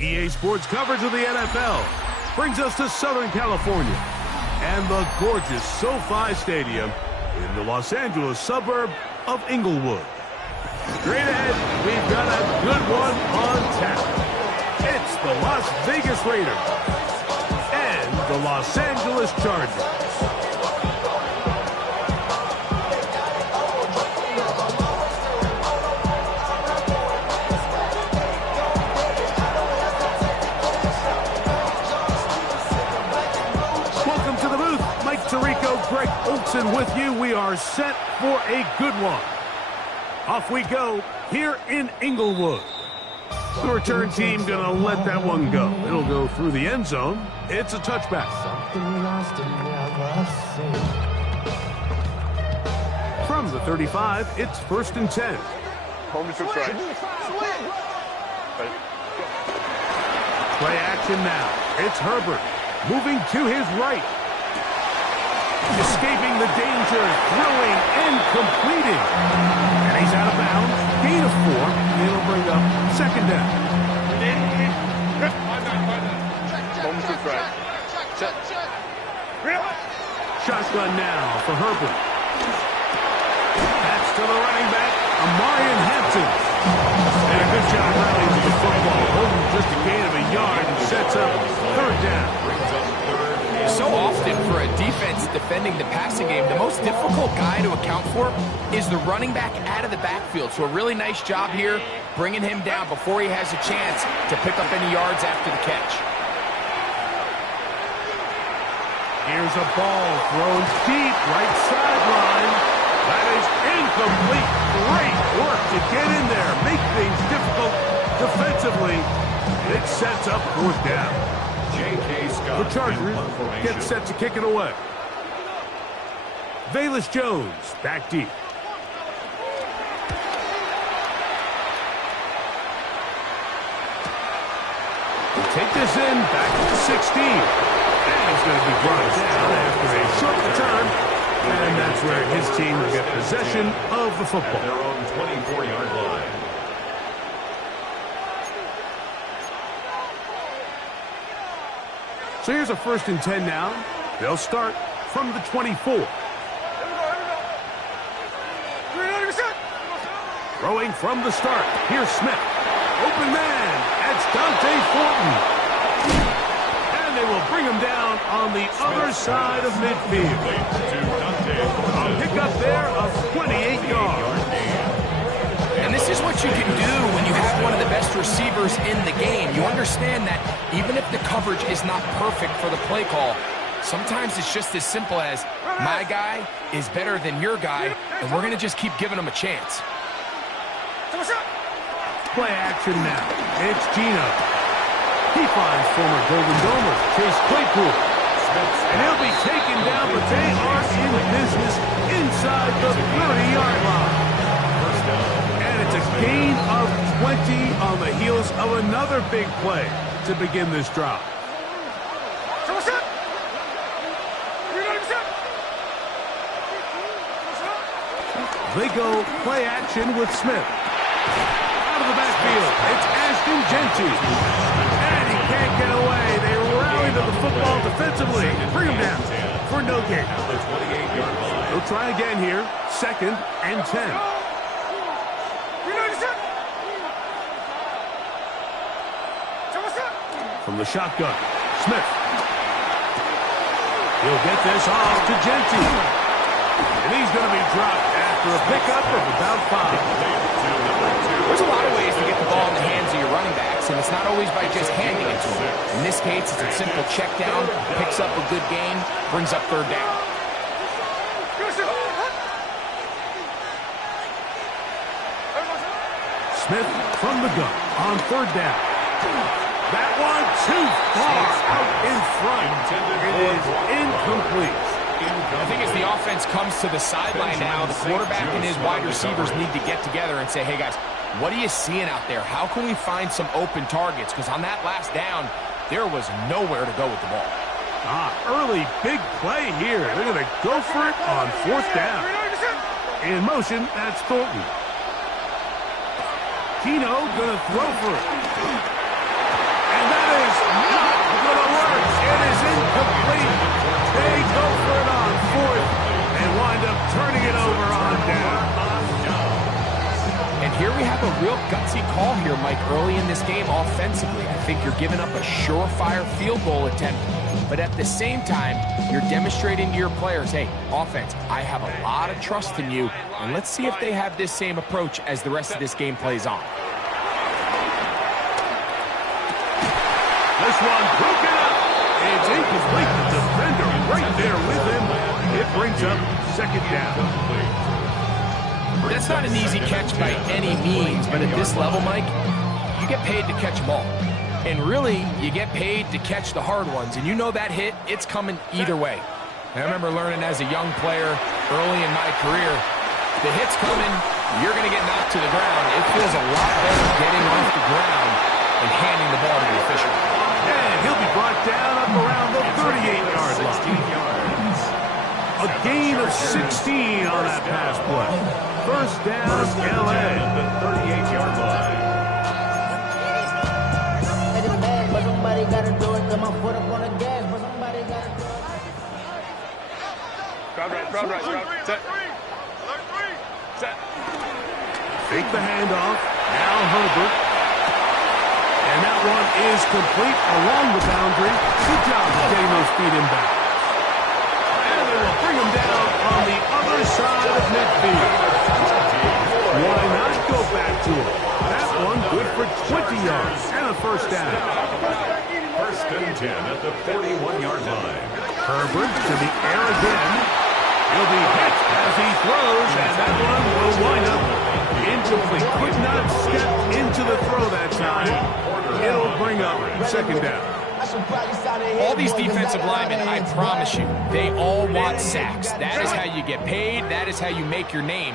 EA Sports coverage of the NFL brings us to Southern California and the gorgeous SoFi Stadium in the Los Angeles suburb of Inglewood. Straight ahead, we've got a good one on tap. It's the Las Vegas Raiders and the Los Angeles Chargers. Greg Olson with you. We are set for a good one. Off we go here in Inglewood. The return team gonna let that one go. It'll go through the end zone. It's a touchback. From the 35, it's 1st and 10. Home to right. Play action now. It's Herbert moving to his right. Escaping the danger, throwing and completing. And he's out of bounds. Gain of 4. It'll bring up 2nd down. Shotgun now for Herbert. That's to the running back, Amarian Hampton. And a good job rallying to the football. Holding just a gain of a yard and sets up 3rd down. So often for a defense defending the passing game, the most difficult guy to account for is the running back out of the backfield. So a really nice job here, bringing him down before he has a chance to pick up any yards after the catch. Here's a ball thrown deep, right sideline. That is incomplete. Great work to get in there, make things difficult defensively. It sets up 4th down. The Chargers get set to kick it away. Velus Jones back deep. Take this in, back to 16. And he's going to be brought down after a short return. And that's where his team will get possession of the football. Their own 24-yard line. So here's a 1st and 10 now. They'll start from the 24. Throwing from the start. Here's Smith. Open man. That's Dante Fortin. And they will bring him down on the other side of midfield. A pickup there of 28 yards. And this is what you can do when you have one of the best receivers in the game. You understand that even if the coverage is not perfect for the play call, sometimes it's just as simple as, my guy is better than your guy, and we're going to just keep giving him a chance. Play action now. It's Gino. He finds former Golden Domer, Chase Claypool. And he'll be taken down, but they are in business inside the 30-yard line. And it's a gain of 20 on the heels of another big play to begin this drive. They go play action with Smith. Out of the backfield, it's Ashton Genty. And he can't get away. They rally to the football defensively. Bring him down for no gain. They'll try again here. 2nd and 10. From the shotgun, Smith. He'll get this off to Genty. And he's going to be dropped after a pickup of about 5. There's a lot of ways to get the ball in the hands of your running backs, and it's not always by just handing it to them. In this case, it's a simple check down, picks up a good gain, brings up 3rd down. Smith from the gun on third down. That one too far out in front. It is incomplete. I think as the offense comes to the sideline now, the quarterback and his wide receivers need to get together and say, hey, guys, what are you seeing out there? How can we find some open targets? Because on that last down, there was nowhere to go with the ball. Early big play here. They're going to go for it on fourth down. In motion, that's Thornton. Keno going to throw for it. And that is not going to work. It is incomplete. They go for it on fourth and wind up turning it over on down. And here we have a real gutsy call here, Mike, early in this game offensively. I think you're giving up a surefire field goal attempt, but at the same time, you're demonstrating to your players, hey, offense, I have a lot of trust in you, and let's see if they have this same approach as the rest of this game plays on. This one broken up. It's incomplete. The defender right there with him. It brings up second down. That's not an easy catch by any means, but at this level, Mike, you get paid to catch them all. And really, you get paid to catch the hard ones. And you know that hit, it's coming either way. I remember learning as a young player early in my career, the hit's coming, you're going to get knocked to the ground. It feels a lot better getting off the ground and handing the ball to the official. And he'll be brought down up around the 38-yard line. A gain of 16 on that pass play. First down, L.A. The 38-yard line. But somebody gotta do it. Got my foot up on the gas, but somebody gotta do it. Drop right. Set. Fake the handoff. Now Herbert. And that one is complete along the boundary. Good job of getting those feet in back. And they will bring him down on the other side of midfield. Why not go back to it? That one good for 20 yards and a first down. First and 10 at the 41-yard line. Herbert to the air again. He'll be hit as he throws, and that one will wind up incomplete. Could not step into the throw that time. It'll bring up second down. All these defensive linemen, I promise you, they all want sacks. That is how you get paid. That is how you make your name.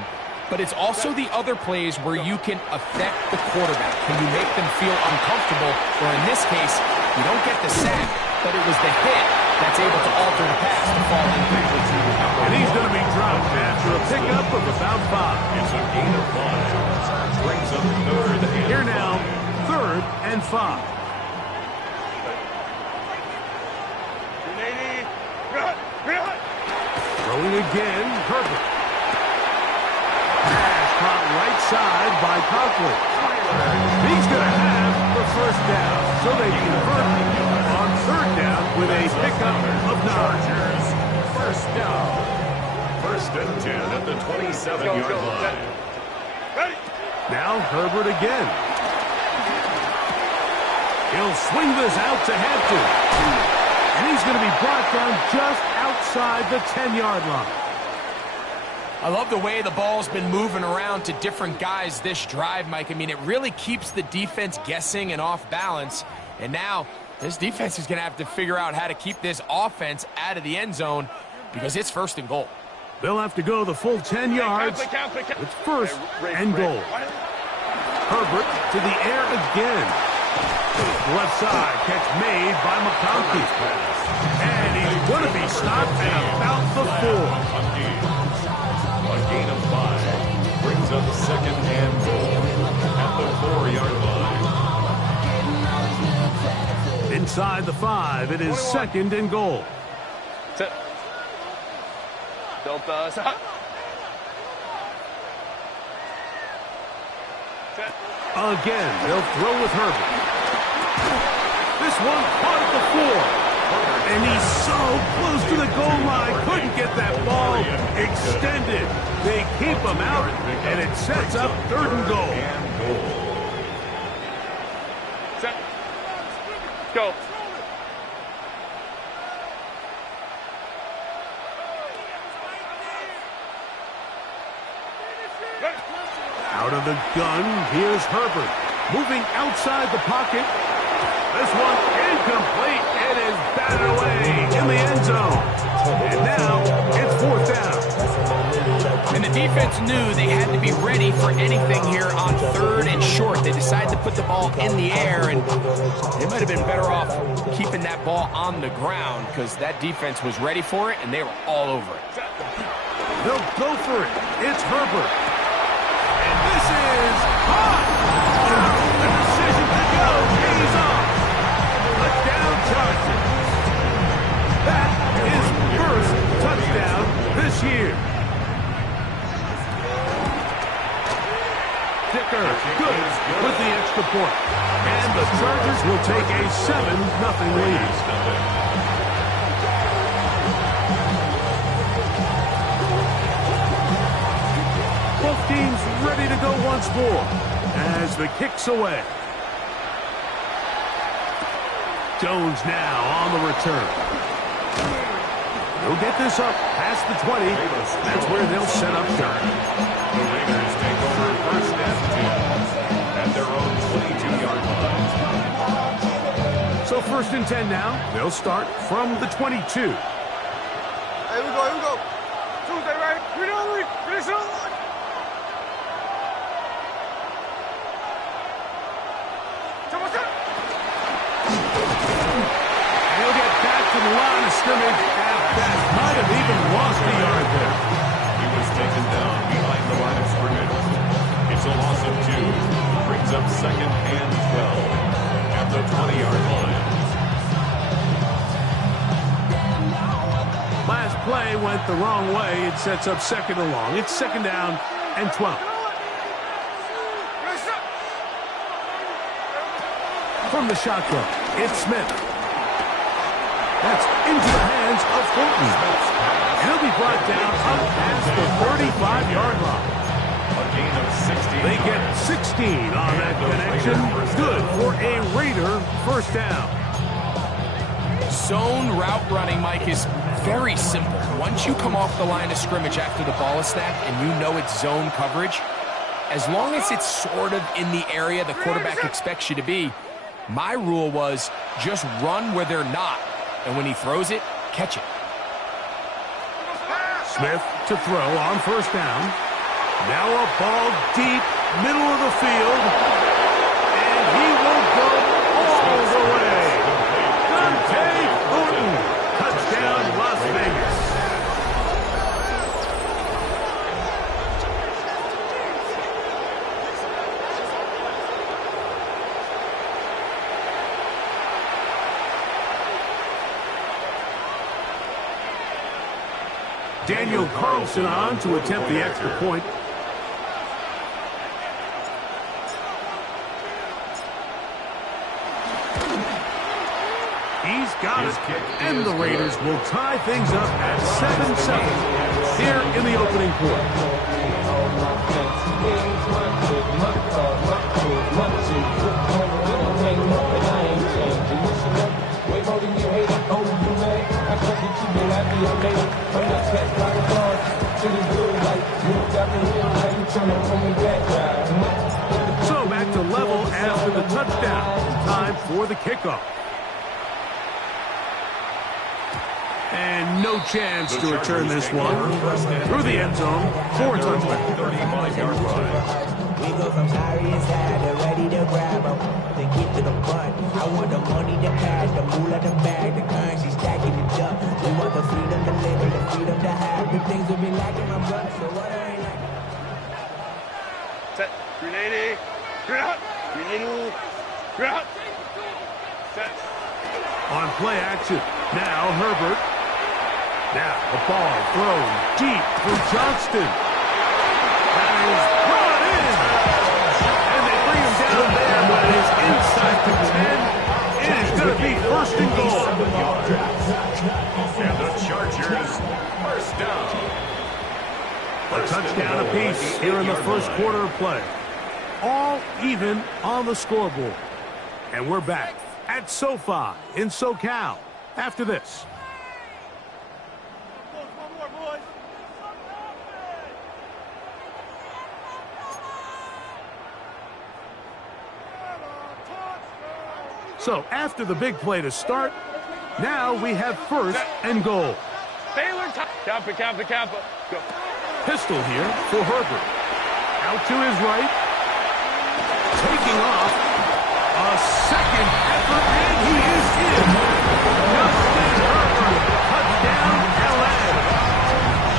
But it's also the other plays where you can affect the quarterback. Can you make them feel uncomfortable? Or in this case, you don't get the sack, but it was the hit that's able to alter the pass to fall incomplete. And he's going to be dropped after a pickup of about 5. It's a gain of 5. Brings up third and Here now, third and 5. Throwing again, Herbert. Pass caught right side by Conklin. He's going to have the first down, so they convert on third down with a pickup of 9. first down. First and 10 at the 27-yard line. Now Herbert again. He'll swing this out to Hampton. And he's going to be brought down just outside the 10-yard line. I love the way the ball's been moving around to different guys this drive, Mike. I mean, it really keeps the defense guessing and off balance. And now this defense is going to have to figure out how to keep this offense out of the end zone because it's first and goal. They'll have to go the full 10 yards. It's first and goal. Herbert to the air again. Left side catch made by McConkey. And he's going to be stopped at about the 4. A gain of 5 brings up second and goal at the 4-yard line. Inside the 5, it is second and goal. Set. Delta. Set. Again, they'll throw with Herbert. This one caught at the 4. And he's so close to the goal line, couldn't get that ball extended. They keep him out, and it sets up third and goal. Set. Go. Out of the gun, here's Herbert. Moving outside the pocket. This one incomplete. It is batted away in the end zone. And now it's fourth down. And the defense knew they had to be ready for anything here on third and short. They decided to put the ball in the air, and they might have been better off keeping that ball on the ground because that defense was ready for it, and they were all over it. They'll go for it. It's Herbert. And this is hot. The decision to go pays off. A down Charger. That is first touchdown this year. Dicker, good with the extra point. And the Chargers will take a 7-0 lead. Both teams ready to go once more as the kick's away. Jones now on the return. He'll get this up past the 20. That's where they'll set up shop. The Raiders take over first and 10 at their own 22-yard line. So first and 10 now. They'll start from the 22. Here we go. Tuesday, right? Finish it on. He'll get back to the line of scrimmage at best. Might have even lost the yard there. He was taken down behind the line of scrimmage. It's a loss of 2. Brings up second and 12 at the 20-yard line. Last play went the wrong way. It sets up second and long. It's second down and 12. From the shotgun, it's Smith. That's into the hands of Fulton. He'll be brought down up past the 35-yard line. A gain of 16. They get 16 on that connection. Good for a Raider first down. Zone route running, Mike, is very simple. Once you come off the line of scrimmage after the ball is snapped and you know it's zone coverage, as long as it's sort of in the area the quarterback expects you to be, my rule was just run where they're not. And when he throws it, catch it. Smith to throw on first down. Now a ball deep, middle of the field. And he will go all the way. Dante Fulton. Touchdown, Las Vegas. Daniel Carlson on to attempt the extra point. He's got it, and the Raiders will tie things up at 7-7 here in the opening quarter. So back to level after the touchdown. Time for the kickoff. And no chance to return this one through the end zone for a touchdown. 35-yard line. We go from sorry inside to ready to grab them, then get to the front. I want the money, the cash, the moolah, the bag, the currency stacking it up. We want the freedom to live and the freedom to have the things we've been lacking, my brother. So what I ain't like. Set. 380. You're out. 380. You're out. Set. On play action. Now Herbert. Now the ball thrown deep for Johnston. That is brought in. And they bring him down there, but it is inside the 10. It is going to be first and goal. And the Chargers first down. A touchdown apiece here in the first quarter of play. All even on the scoreboard. And we're back at SoFi in SoCal after this. So after the big play to start, now we have first and goal. Taylor, Kappa, Kappa, Kappa. Go. Pistol here for Herbert. Out to his right. Taking off. A second effort, and he is in. Justin Herbert, touchdown LA.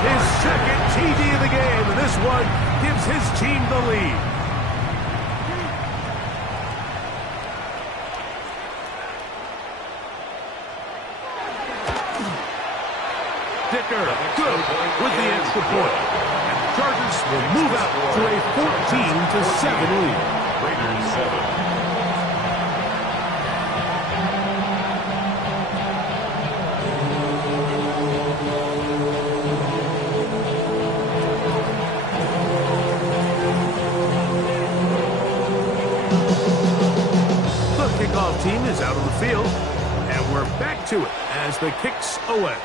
His second TD of the game, and this one gives his team the lead. Dicker, good with the extra point. And the Chargers will move out to a 14-7 lead. Raiders 7. The kickoff team is out on the field, and we're back to it as the kick's away.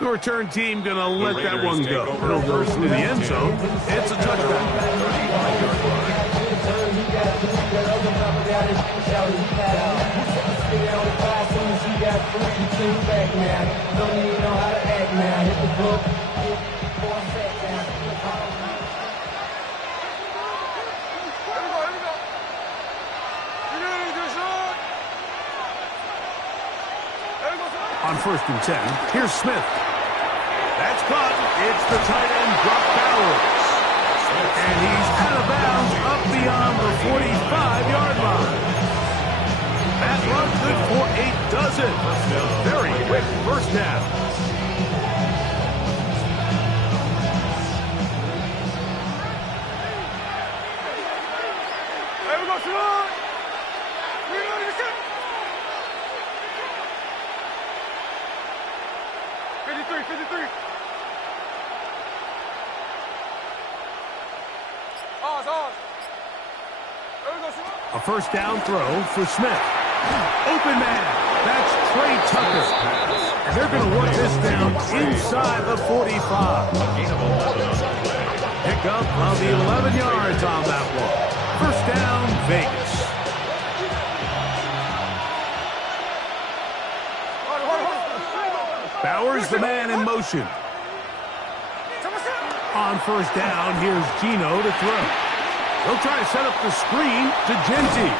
The return team going to let that one go. It'll go through the end zone. It's a touchdown. On 1st and 10, here's Smith. That's caught. It's the tight end, Brock Bowers. And he's out of bounds up beyond the 45-yard line. That run good for 8 does it. Very quick first half. There we go, Simone. 53. Ours. There we go, Simone. A first down throw for Smith. Open man. That's Trey Tucker. And they're going to work this down inside the 45. Pick up of the 11 yards on that one. First down, Vegas. Bowers, the man in motion. On first down, here's Geno to throw. He'll try to set up the screen to Genty.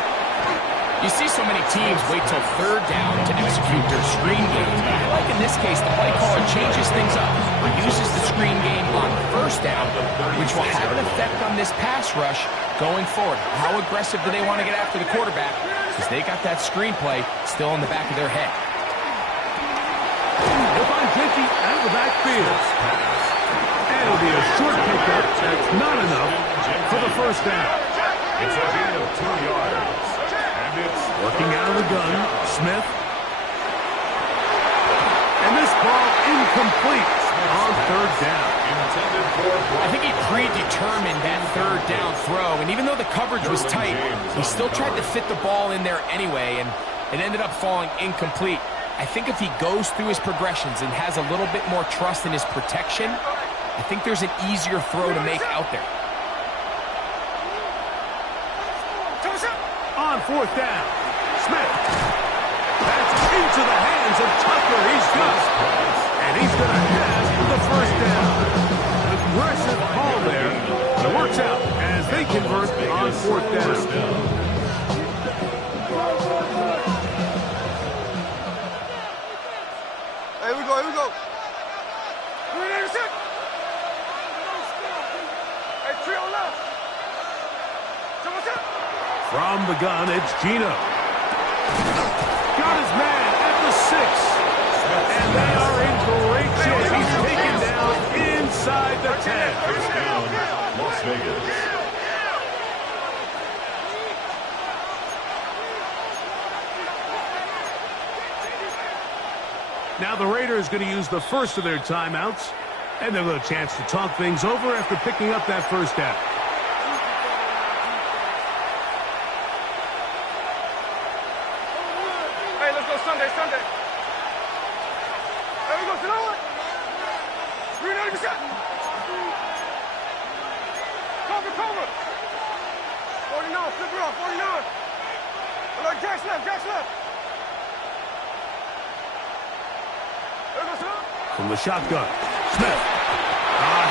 You see so many teams wait till 3rd down to execute their screen game. I like in this case, the play caller changes things up. He uses the screen game on 1st down, which will have an effect on this pass rush going forward. How aggressive do they want to get after the quarterback? Because they got that screen play still in the back of their head. They'll find Genty out of the backfield. And it'll be a short pickup. That's not enough for the first down. It's a gain of 2 yards. And it's Working out of the gun, Smith. And this ball incomplete on 3rd down. intended for I think he predetermined that 3rd down throw, and even though the coverage was tight, he still tried to fit the ball in there anyway, and it ended up falling incomplete. I think if he goes through his progressions and has a little bit more trust in his protection, I think there's an easier throw to make out there. On 4th down, Smith. That's into the hands of Tucker. He's good. And he's going to have the first down. Aggressive call there. But it works out as they convert on 4th down. Here we go. Hey, trio left. From the gun, it's Geno. Got his man at the 6. And they are in great shape. He's taken down inside the 10. first down, Las Vegas. Now the Raiders going to use the first of their timeouts, and they'll have a chance to talk things over after picking up that first down. Hey, let's go Sunday. There we go, Sonoma. 390%. Cover. 49, flip it off, 49. Jack's left, Jack's left. From the shotgun, Smith.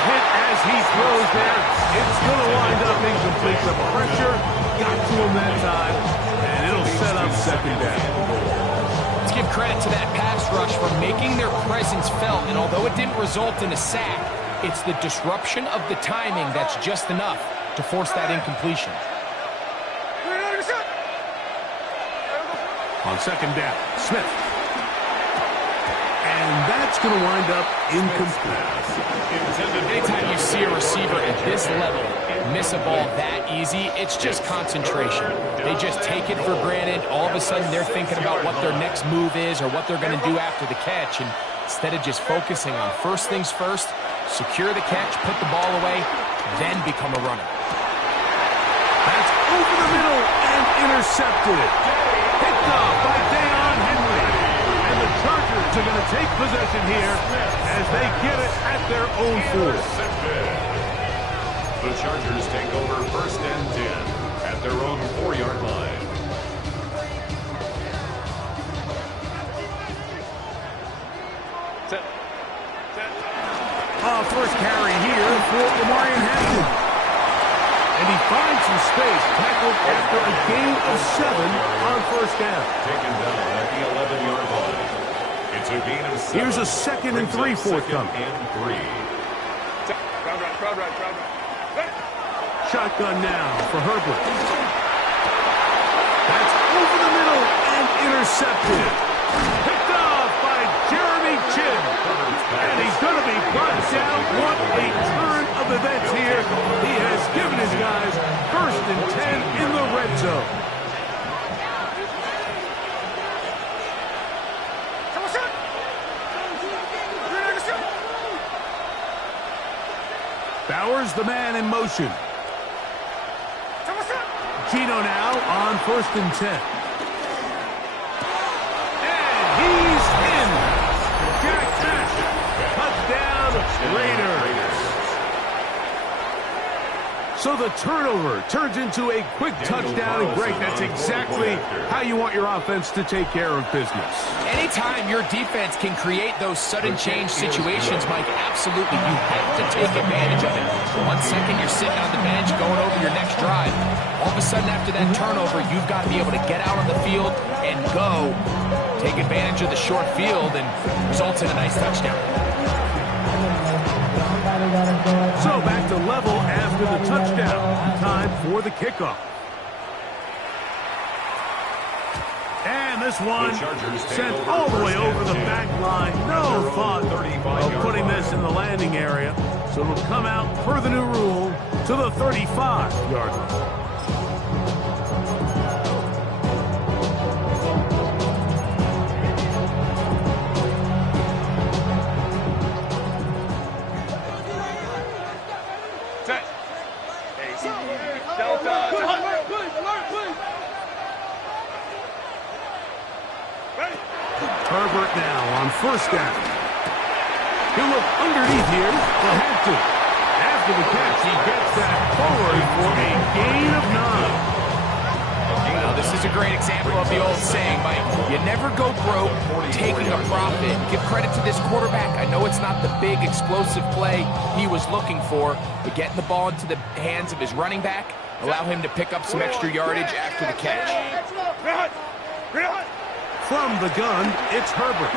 Hit as he throws there. It's going to wind up incomplete. The pressure got to him that time, and it'll set up second down. Let's give credit to that pass rush for making their presence felt, and although it didn't result in a sack, it's the disruption of the timing that's just enough to force that incompletion. On second down, Smith. And that's going to wind up incomplete. Anytime you see a receiver at this level miss a ball that easy, it's just concentration. They just take it for granted. All of a sudden, they're thinking about what their next move is or what they're going to do after the catch. And instead of just focusing on first things first, secure the catch, put the ball away, then become a runner. That's over the middle and intercepted. Picked off by Deion Henry. And the Chargers are going to take possession here as they get it at their own 4. The Chargers take over first and 10 at their own 4-yard line. First carry here for Omarion Hampton. And he finds some space, tackled after a gain of 7 on first down. Taken down at the 11-yard line. It's a gain of 7. Here's a 2nd and 3 forthcoming. Crowd right. Shotgun now for Herbert. That's over the middle and intercepted. Picked off by Jeremy Chinn. And he's going to be brought down. What a turn of events here. He has given his guys first and 10 in the red zone. Bowers, the man in motion. Gino now on first and 10. And he's in. Jack Cash. Touchdown, Raiders. So the turnover turns into a quick touchdown, and Greg, that's exactly how you want your offense to take care of business. Anytime your defense can create those sudden change situations, Mike, absolutely, you have to take advantage of it. 1 second you're sitting on the bench going over your next drive. All of a sudden after that turnover, you've got to be able to get out on the field and go. Take advantage of the short field and results in a nice touchdown. So back to level after the touchdown. Time for the kickoff. And this one sent all the way over the back line. No thought of putting this in the landing area. So it'll come out per the new rule to the 35-yard line. Herbert now on first down. He'll look underneath here for Hampton. After the catch, he gets that forward for a gain of 9. Now, this is a great example of the old saying, Mike. You never go broke taking a profit. Give credit to this quarterback. I know it's not the big explosive play he was looking for, but getting the ball into the hands of his running back, allow him to pick up some extra yardage after the catch. From the gun, it's Herbert.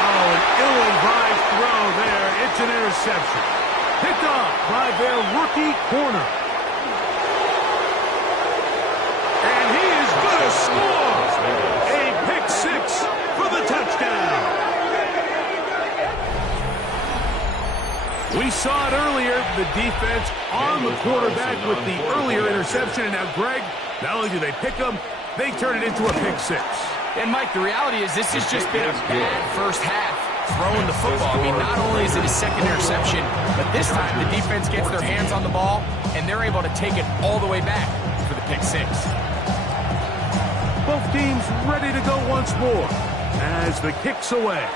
Oh, an ill-advised throw there. It's an interception. Picked off by their rookie corner. And he is going to score. A pick 6 for the touchdown. We saw it earlier, the defense on the quarterback with the earlier interception. And now, Greg, not only do they pick him, they turn it into a pick 6. And, Mike, the reality is this has just been a bad first half throwing the football. I mean, not only is it a second interception, but this time the defense gets their hands on the ball, and they're able to take it all the way back for the pick 6. Both teams ready to go once more as the kick's away.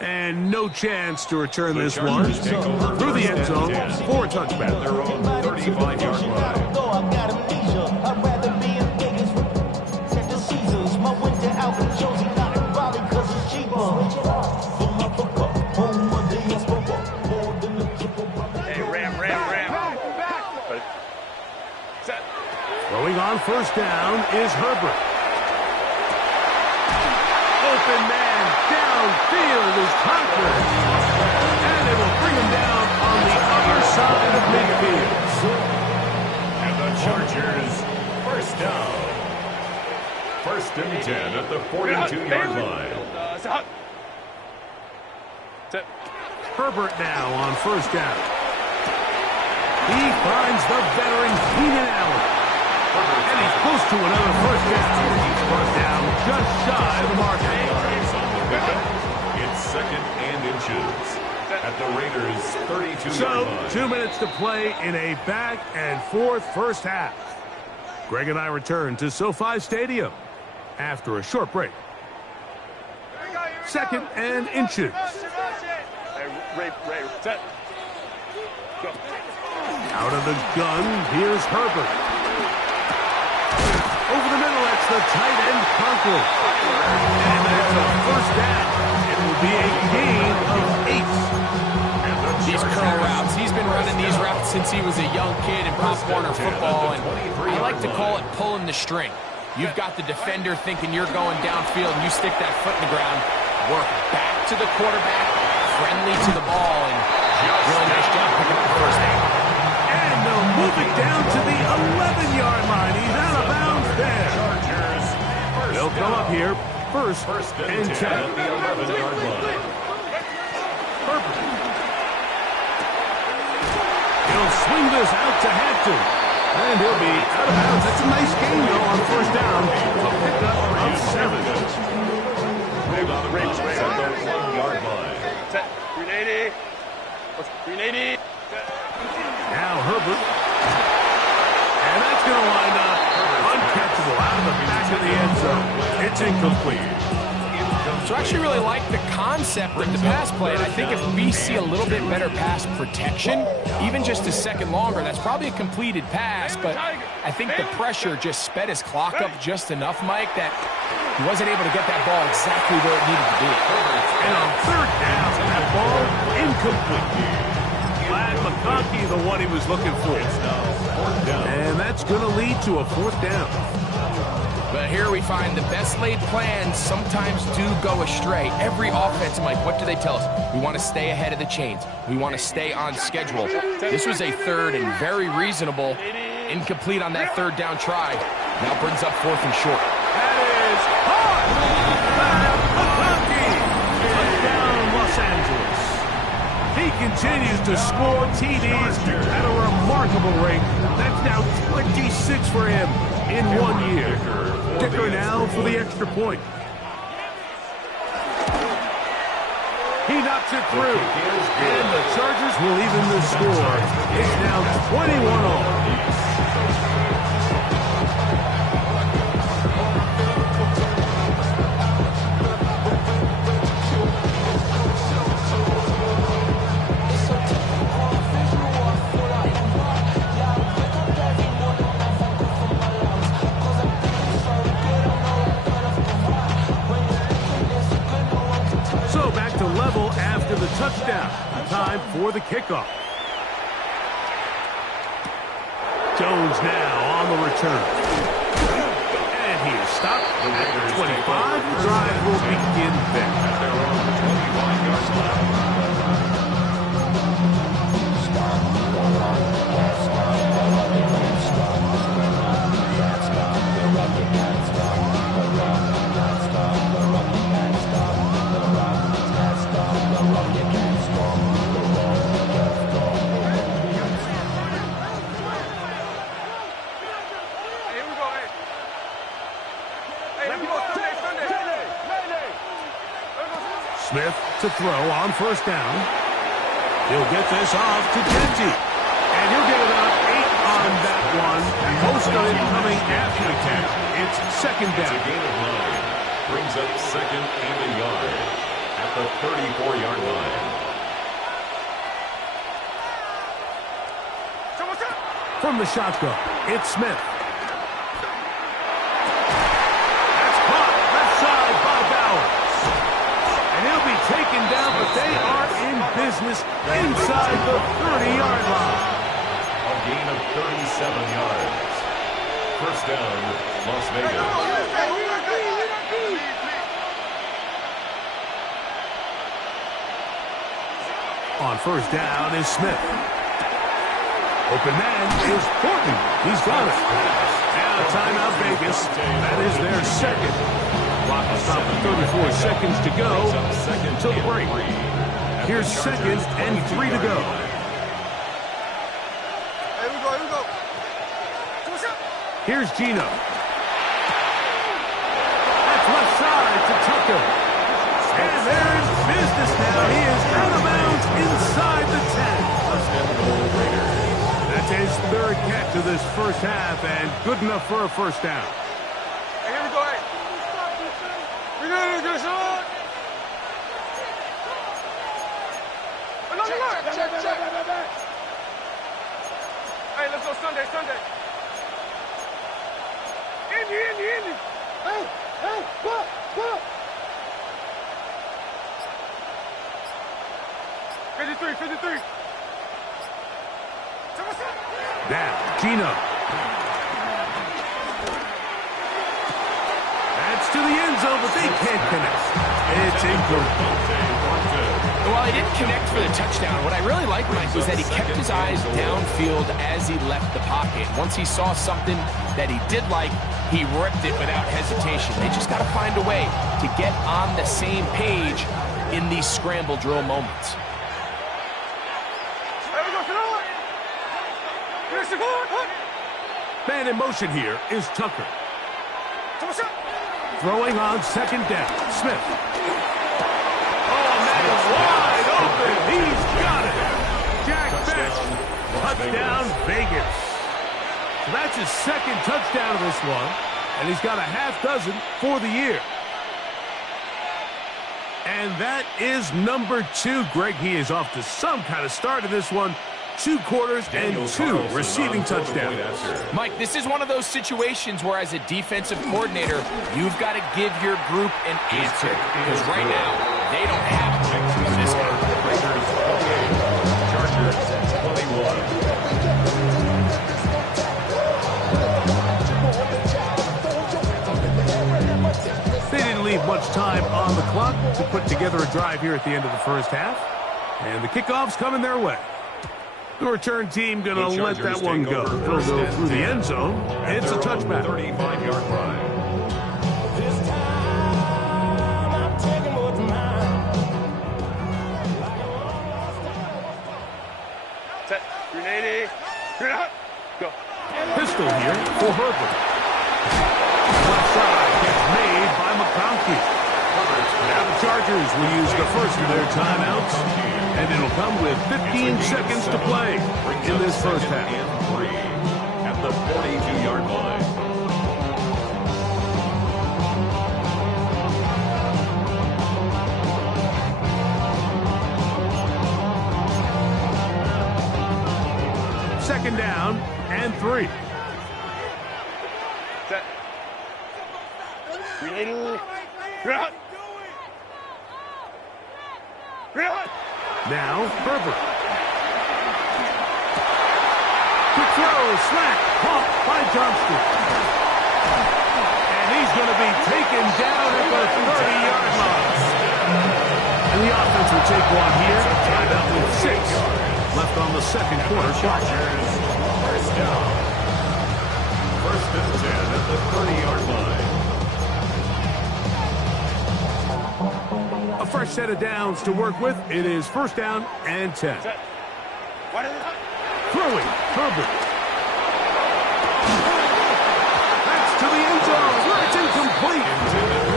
And no chance to return this one. Through the end zone for a touchback. Their own 35-yard line. Hey, Ram. Set. Throwing on first down is Herbert. Open man downfield is conquered. And it will bring him down on the other side of midfield. And the Chargers, first down. 1st and 10 at the 42-yard line. Set. Herbert now on first down. He finds the veteran Keenan Allen. And he's close to another first down. He's brought down just shy of the marker. It's 2nd and inches at the Raiders' 32-yard So, line. 2 minutes to play in a back-and-forth first half. Greg and I return to SoFi Stadium after a short break. 2nd and inches. Hey, Ray. Set. Go. Out of the gun, here's Herbert. Over the middle, that's the tight end, Conklin. And that's a first down. It will be a gain of 8. These curl routes, he's been running these routes since he was a young kid in Pop Warner football, and I like to call it pulling the string. You've got the defender thinking you're going downfield, and you stick that foot in the ground, work back to the quarterback, friendly to the ball, and really nice job picking up the first down. And they'll move it down to the 11-yard line. He's out of bounds there. Chargers, They'll come up here, first and 10. at the 11-yard line. Herbert. He'll swing this out to Hampton. And he'll be out of bounds. That's a nice gain, though, on first down. A pickup of 7. Hold on the at the 1-yard line. Set. 380. 380. Now Herbert. And that's going to wind up uncatchable out of the back of the end zone. It's incomplete. So I actually really like the concept of the pass play, and I think if we see a little bit better pass protection, even just a second longer, that's probably a completed pass, but I think the pressure just sped his clock up just enough, Mike, that he wasn't able to get that ball exactly where it needed to be. And on third down, that ball incomplete. Glad McConkey, the one he was looking for. And that's going to lead to a fourth down. But here we find the best laid plans sometimes do go astray. Every offense, Mike, what do they tell us? We want to stay ahead of the chains. We want to stay on schedule. This was a third and very reasonable. Incomplete on that third down try. Now brings up 4th and short. That is hard. McConkey. Touchdown, Los Angeles. He continues to score TDs at a remarkable rate. That's now 26 for him in 1 year. Dicker now for the extra point. He knocks it through. And the Chargers will even the score. It's now 21 all. After the touchdown, time for the kickoff. Jones now on the return. And he is stopped at the 25. The drive will begin there. Smith to throw on first down. He'll get this off to Genty. And he'll get about 8 on that one. Most of it coming after the catch. It's second down. It's a gain of 9. Brings up 2nd and a yard at the 34-yard line. From the shotgun, it's Smith. That's caught left side by Bowers. And he'll be taken down, but they are in business inside the 30-yard line. A gain of 37 yards. First down, Las Vegas. On first down is Smith. Open man is Horton. He's got it. Now timeout Vegas. That is their second. Clock will stop at 34 seconds to go until the break. Here's second and 3 to go. Here we go. Here's Gino. That's left side to Tucker. And they're in business now. He is out of bounds inside the 10. That's his third catch of this first half, and good enough for a first down. Hey, here we go, hey. We got a good shot. Check. Hey, let's go Sunday. Indy. Hey, what? 53. Now, Gino. That's to the end zone, but they can't connect. It's incomplete. Well, he didn't connect for the touchdown. What I really liked, Mike, was that he kept his eyes downfield as he left the pocket. Once he saw something that he did like, he ripped it without hesitation. They just got to find a way to get on the same page in these scramble drill moments. Man in motion here is Tucker. Throwing on second down, Smith. Oh, man, wide open. He's got it. Jack Bech. Touchdown, Vegas. So that's his second touchdown of this one, and he's got a half dozen for the year. And that is number 2. Greg, he is off to some kind of start in this one. 2 quarters and 2 receiving touchdowns. Mike, this is one of those situations where as a defensive coordinator, you've got to give your group an answer. Because right now, they don't have one with this guy. Chargers 21. They didn't leave much time on the clock to put together a drive here at the end of the first half. And the kickoff's coming their way. The return team going to let that one go. It'll go through the end zone. It's a touchback. 35-yard line. This time I'm taking what's mine. Set. Grenade. Go. Pistol here for Herbert. Left side gets made by McConkey. Now the Chargers will use the first of their timeouts, and it'll come with 15 seconds to play in this first half. And 3 at the 42-yard line. Second down and 3. Set. Grenade. Now Herbert. Quick throw, slant, caught by Johnston. And he's going to be taken down at the 30-yard line. And the offense will take one here, tied up with 6 left on the second quarter. Chargers, first down. First and 10 at the 30-yard line. A fresh set of downs to work with. It is first down and 10. Throwing, Herbert. That's to the end zone, where it's incomplete.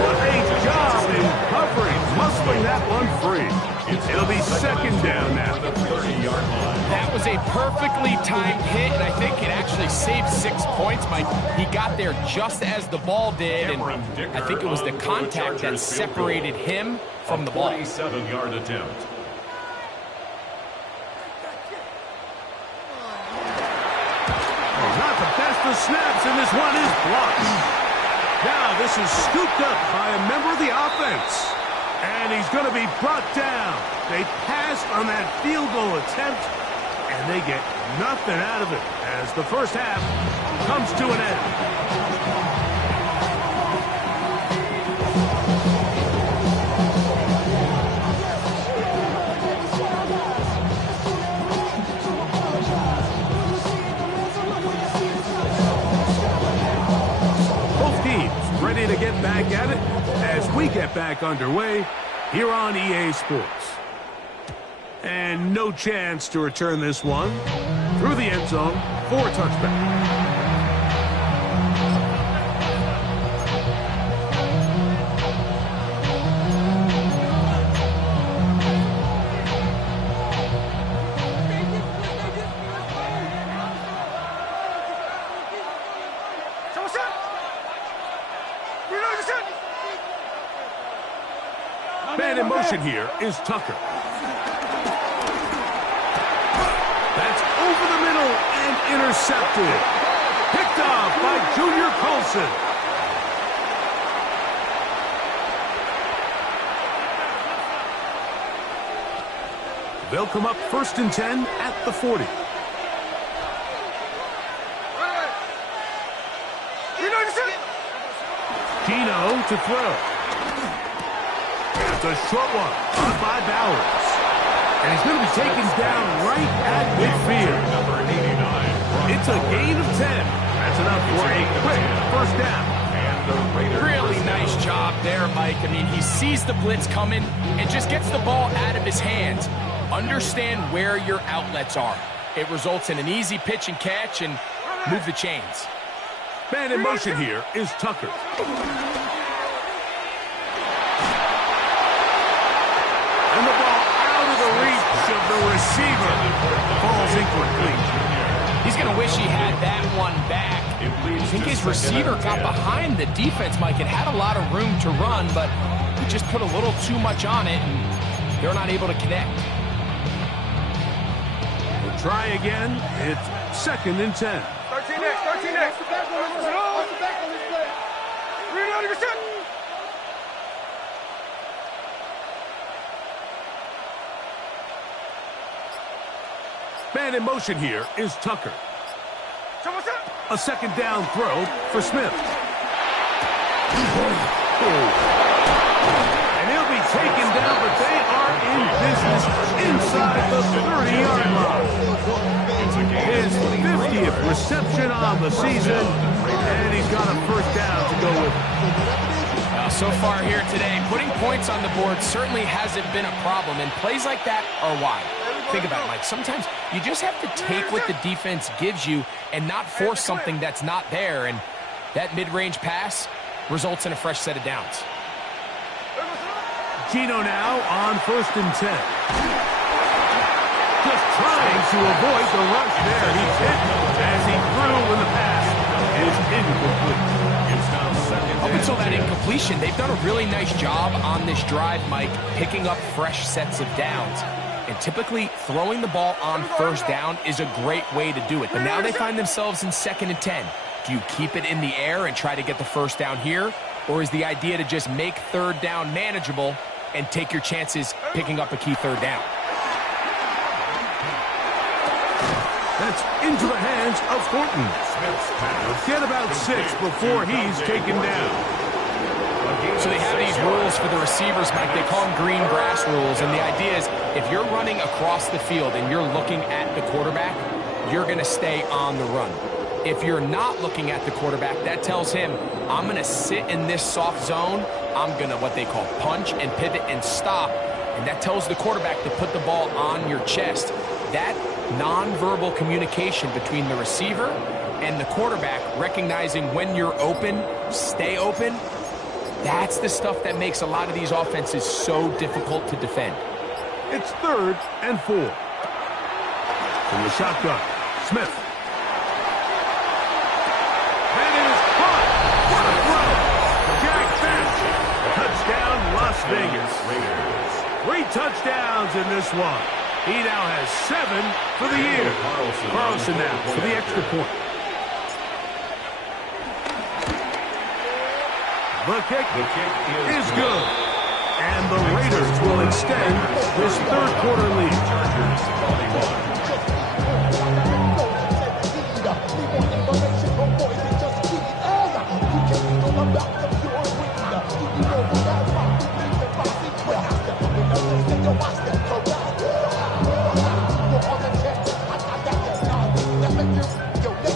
What a job in covering, muscling that that one free. It'll be second down now. The 30-yard line. That was a perfectly timed hit, and I think it actually saved 6 points, Mike. He got there just as the ball did, and I think it was the contact that separated him from the ball. 27-yard attempt. Not the best of snaps, and this one is blocked. Now this is scooped up by a member of the offense. And he's going to be brought down. They passed on that field goal attempt, and they get nothing out of it as the first half comes to an end. Ready to get back at it as we get back underway here on EA Sports. And no chance to return this one through the end zone for a touchback. Man in motion here is Tucker. That's over the middle and intercepted. Picked off by Junior Colson. They'll come up 1st and 10 at the 40. Gino to throw. It's a short one, caught by Bowers. And he's going to be taken down right at midfield. Number 89. It's a gain of 10. That's enough for a quick first down. And the Raiders Really nice job there, Mike. I mean, he sees the blitz coming and just gets the ball out of his hands. Understand where your outlets are. It results in an easy pitch and catch and move the chains. Man in motion here is Tucker. And the ball out of the reach of the receiver. Falls incomplete. He's going to wish he had that one back. I think his receiver got behind the defense, Mike. It had a lot of room to run, but he just put a little too much on it, and they're not able to connect. We'll try again. It's 2nd and 10. 13 next, 13 next. Man in motion here is Tucker. A 2nd down throw for Smith. And he'll be taken down, but they are in business inside the 30-yard line. His 50th reception on the season, and he's got a first down to go with it. So far here today, putting points on the board certainly hasn't been a problem, and plays like that are why. Think about it, Mike. Sometimes you just have to take what the defense gives you and not force something that's not there, and that mid-range pass results in a fresh set of downs. Gino now on 1st and 10. Just trying to avoid the rush there. He's hit as he threw when the pass is incomplete. Up until that incompletion, they've done a really nice job on this drive, Mike, picking up fresh sets of downs. And typically, throwing the ball on 1st down is a great way to do it. But now they find themselves in 2nd and 10. Do you keep it in the air and try to get the first down here? Or is the idea to just make 3rd down manageable and take your chances picking up a key 3rd down? That's into the hands of Thornton. He'll get about 6 before he's taken down. So they have these rules for the receivers, Mike. They call them green grass rules. And the idea is if you're running across the field and you're looking at the quarterback, you're going to stay on the run. If you're not looking at the quarterback, that tells him, I'm going to sit in this soft zone. I'm going to what they call punch and pivot and stop. And that tells the quarterback to put the ball on your chest. That nonverbal communication between the receiver and the quarterback, recognizing when you're open, stay open, That's the stuff that makes a lot of these offenses so difficult to defend. It's 3rd and 4. From the shotgun, Smith. And it is caught. What a throw. Jack Finch. Touchdown, Las Vegas. 3 touchdowns in this one. He now has 7 for the year. Carlson now for the extra point. The kick is good. And the Raiders will extend this 3rd quarter lead.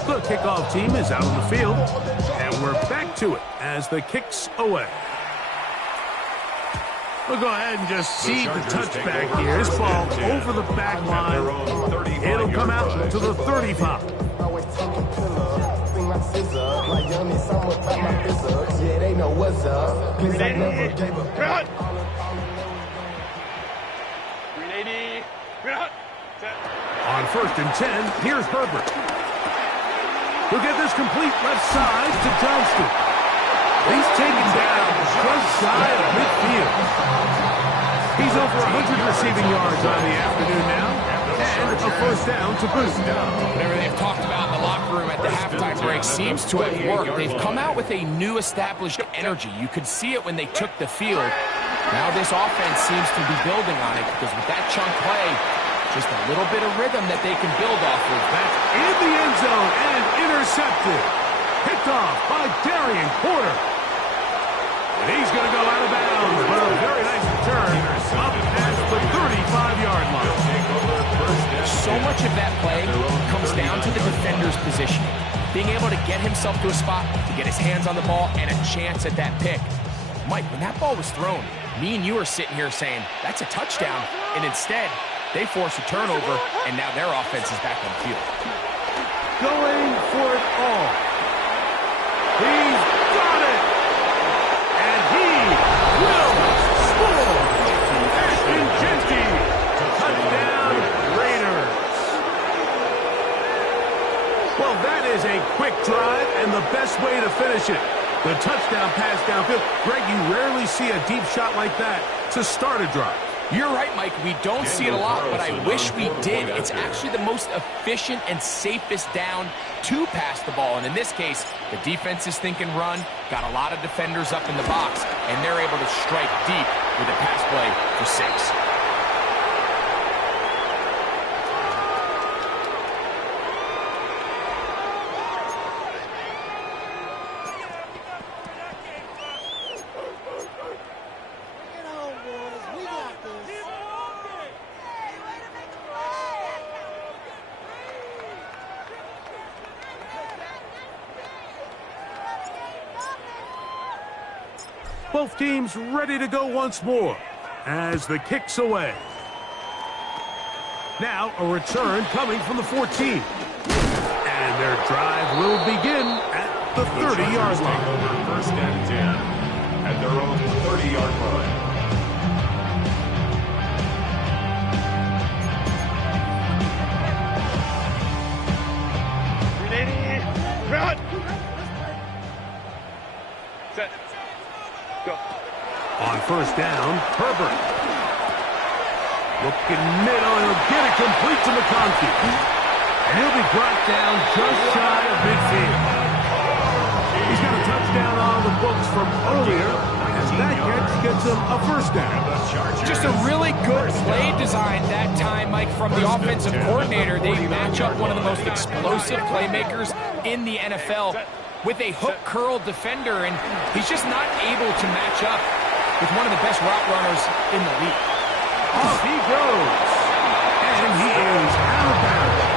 The kickoff team is out on the field, and we're back to it as the kick's away. We'll go ahead and just see the touchback here. This ball over the back line. It'll come out to the 35. On 1st and 10, here's Herbert. He'll get this complete left side to Johnston. He's taken down just shy of midfield. He's over 100 receiving yards on the afternoon now, and a 1st down to boot. Whatever they've talked about in the locker room at the halftime break seems to have worked. They've come out with a new established energy. You could see it when they took the field. Now this offense seems to be building on it because with that chunk play, just a little bit of rhythm that they can build off of. That's in the end zone and intercepted. Picked off by Darian Porter. And he's going to go out of bounds, but a very nice return up at the 35-yard line. So much of that play comes down to the defender's positioning. Being able to get himself to a spot, to get his hands on the ball, and a chance at that pick. Mike, when that ball was thrown, me and you are sitting here saying, that's a touchdown. And instead, they force a turnover, and now their offense is back on the field. Going for it all. He's got it. And he will score. Ashton Jeanty. Touchdown, Raiders. Well, that is a quick drive and the best way to finish it. The touchdown pass downfield. Greg, you rarely see a deep shot like that to start a drive. You're right, Mike. We don't see it a lot, but I wish we did. It's actually the most efficient and safest down to pass the ball. And in this case, the defense is thinking run, got a lot of defenders up in the box, and they're able to strike deep with a pass play for 6. Both teams ready to go once more as the kick's away. Now a return coming from the 14. And their drive will begin at the 30-yard line. Over 1st and 10 at their own 30-yard line. Set. Go. On 1st down, Herbert. Looking middle, he'll get it complete to McConkey. And he'll be brought down just shy of midfield. He's got a touchdown on the books from earlier, and that catch gets him a 1st down. Just a really good play design that time, Mike, from the offensive coordinator. They match up one of the most explosive playmakers in the NFL with a hook curl defender, and he's just not able to match up with one of the best route runners in the league. Off he goes, and he is out of bounds.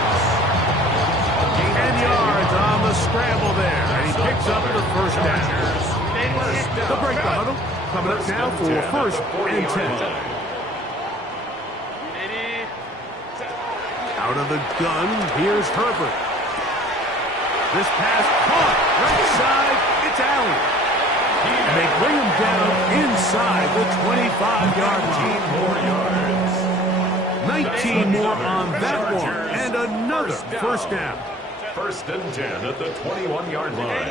10 yards on the scramble there, and he picks up the 1st down. They'll break the huddle, coming up now for 1st and 10. Out of the gun, here's Herbert. This pass caught, right side, it's Allen. And they bring him inside the 25-yard line. 19 more yards. 19 more on that one, and another first down. First and 10 at the 21-yard line.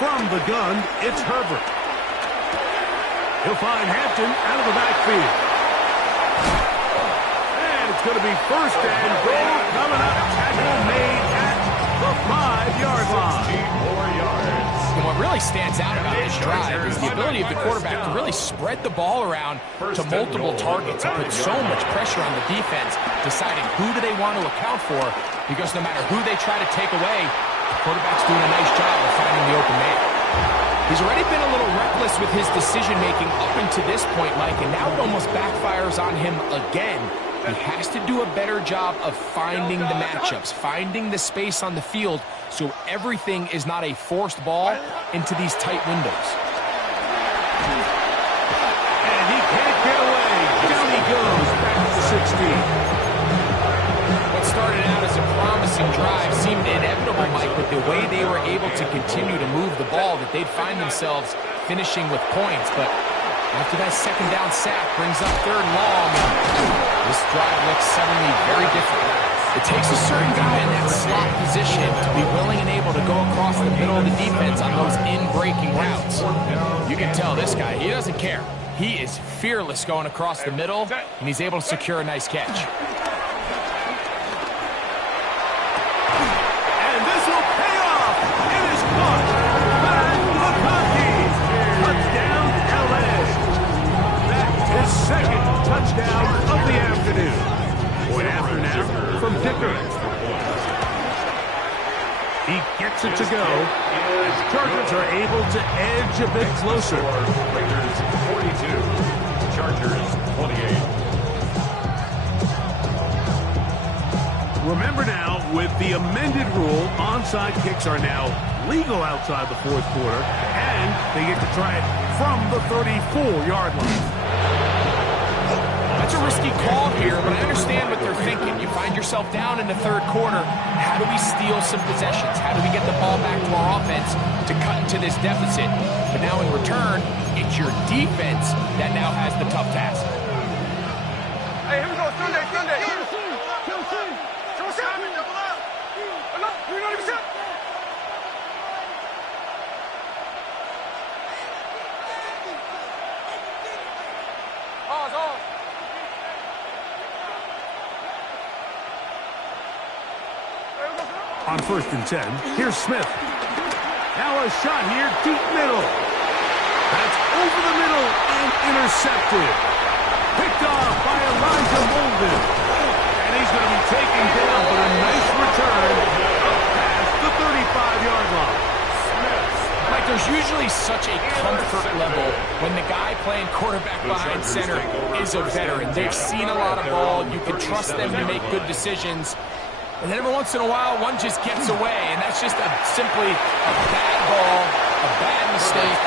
From the gun, it's Herbert. He'll find Hampton out of the backfield. And it's going to be first and goal coming up. Tackle made at the 5-yard line. 16 more yards. And what really stands out about this drive is the ability of the quarterback to really spread the ball around to multiple targets and put so much pressure on the defense, deciding who do they want to account for, because no matter who they try to take away, the quarterback's doing a nice job of finding the open man. He's already been a little reckless with his decision-making up until this point, Mike, and now it almost backfires on him again. He has to do a better job of finding the matchups, finding the space on the field, so everything is not a forced ball into these tight windows. And he can't get away. Down he goes, back to the 16. What started out as a promising drive seemed inevitable, Mike, with the way they were able to continue to move the ball, that they'd find themselves finishing with points. But after that second down sack brings up third and long, this drive looks suddenly very different. It takes a certain guy in that slot position to be willing and able to go across the middle of the defense on those in-breaking routes. You can tell this guy, he doesn't care. He is fearless going across the middle, and he's able to secure a nice catch. And this will pay off. It is caught. Matt McConkey. Touchdown, LA. That is second touchdown of the afternoon. Point after now from Dicker. He gets it to go. Chargers are able to edge a bit closer. Raiders 42, Chargers 28. Remember now, with the amended rule, onside kicks are now legal outside the fourth quarter, and they get to try it from the 34-yard line. That's a risky call here, but I understand what they're thinking. You find yourself down in the third quarter. How do we steal some possessions? How do we get the ball back to our offense to cut into this deficit? But now in return, it's your defense that now has the tough task. Hey, here we go. Sunday. On first and 10, here's Smith. Now a shot here, deep middle. That's over the middle and intercepted. Picked off by Elijah Molden. And he's going to be taken down, but a nice return up past the 35-yard line. Mike, there's usually such a comfort level when the guy playing quarterback behind center is a veteran. They've seen a lot of ball. You can trust them to make good decisions. And then every once in a while, one just gets away, and that's just simply a bad ball, a bad mistake.